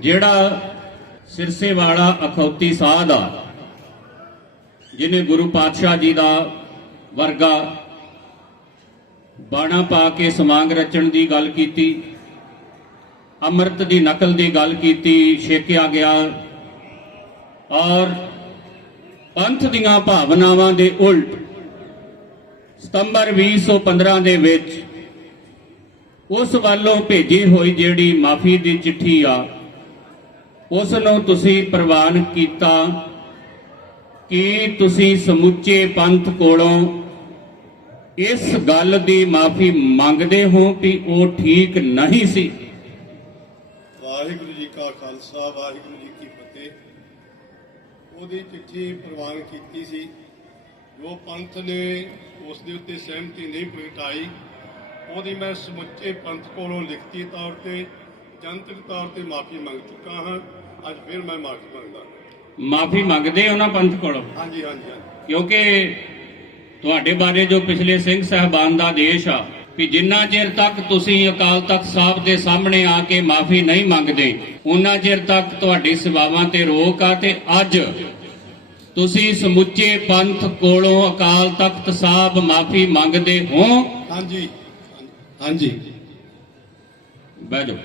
ਜਿਹੜਾ ਸਿਰਸੇ ਵਾਲਾ ਅਖੌਤੀ ਸਾਧ ਆ, ਜਿਹਨੇ ਗੁਰੂ ਪਾਤਸ਼ਾਹ ਜੀ ਦਾ ਵਰਗਾ ਬਾਣਾ ਪਾ ਕੇ ਸਮਾਂਗ ਰਚਣ ਦੀ ਗੱਲ ਕੀਤੀ, ਅੰਮ੍ਰਿਤ ਦੀ ਨਕਲ ਦੀ ਗੱਲ ਕੀਤੀ, ਛੇਕਿਆ ਗਿਆ, ਔਰ ਪੰਥ ਦੀਆਂ ਭਾਵਨਾਵਾਂ ਦੇ ਉਲਟ ਸਤੰਬਰ 2015 ਦੇ ਵਿੱਚ ਉਸ ਵੱਲੋਂ ਭੇਜੀ ਹੋਈ ਜਿਹੜੀ ਮਾਫੀ ਦੀ ਚਿੱਠੀ ਆ ਉਸ ਨੂੰ ਤੁਸੀਂ ਪ੍ਰਵਾਨ ਕੀਤਾ ਕਿ ਤੁਸੀਂ ਸਮੁੱਚੇ ਪੰਥ ਕੋਲੋਂ ਇਸ ਗੱਲ ਦੀ ਮਾਫੀ ਮੰਗਦੇ ਹੋ ਕਿ ਉਹ ਠੀਕ ਨਹੀਂ ਸੀ। ਵਾਹਿਗੁਰੂ ਜੀ ਕਾ ਖਾਲਸਾ, ਵਾਹਿਗੁਰੂ ਜੀ ਕੀ ਫਤਿਹ। ਉਹਦੀ ਚਿੱਠੀ ਪ੍ਰਵਾਨ ਕੀਤੀ ਸੀ। ਜੋ ਪੰਥ ਨੇ ਉਸ ਦੇ ਉੱਤੇ ਸਹਿਮਤੀ ਨਹੀਂ ਪ੍ਰਗਟਾਈ, ਉਹਦੀ ਮੈਂ ਸਮੁੱਚੇ ਪੰਥ ਕੋਲੋਂ ਲਿਖਤੀ ਤੌਰ ਤੇ ਜਨਤਕ ਤੌਰ ਤੇ ਮਾਫੀ ਮੰਗ ਚੁੱਕਾ ਹਾਂ। ਅੱਜ ਫਿਰ ਮੈਂ ਮਾਫੀ ਮੰਗਦਾ। ਮਾਫੀ ਮੰਗਦੇ ਹੋ ਨਾ ਪੰਥ ਕੋਲੋਂ? ਹਾਂਜੀ ਹਾਂਜੀ ਕਿਉਂਕਿ ਤੁਹਾਡੇ ਬਾਰੇ ਜੋ ਪਿਛਲੇ ਸਿੰਘ ਸਹਿਬਾਨ ਦਾ ਆਦੇਸ਼ ਆ ਕਿ ਜਿੰਨਾ ਚਿਰ ਤੱਕ ਤੁਸੀਂ ਅਕਾਲ ਤਖਤ ਸਾਹਿਬ ਦੇ ਸਾਹਮਣੇ ਆ ਕੇ ਮਾਫੀ ਨਹੀਂ ਮੰਗਦੇ ਉਹਨਾਂ ਚਿਰ ਤੱਕ ਤੁਹਾਡੀ ਸੇਵਾਵਾਂ ਤੇ ਰੋਕ ਆ ਤੇ ਅੱਜ ਤੁਸੀਂ ਸਮੁੱਚੇ ਪੰਥ ਕੋਲੋਂ ਅਕਾਲ ਤਖਤ ਸਾਹਿਬ ਮਾਫੀ ਮੰਗਦੇ ਹੋ? ਹਾਂਜੀ। ਹਾਂਜੀ। ਬਹਿ ਜਾਓ।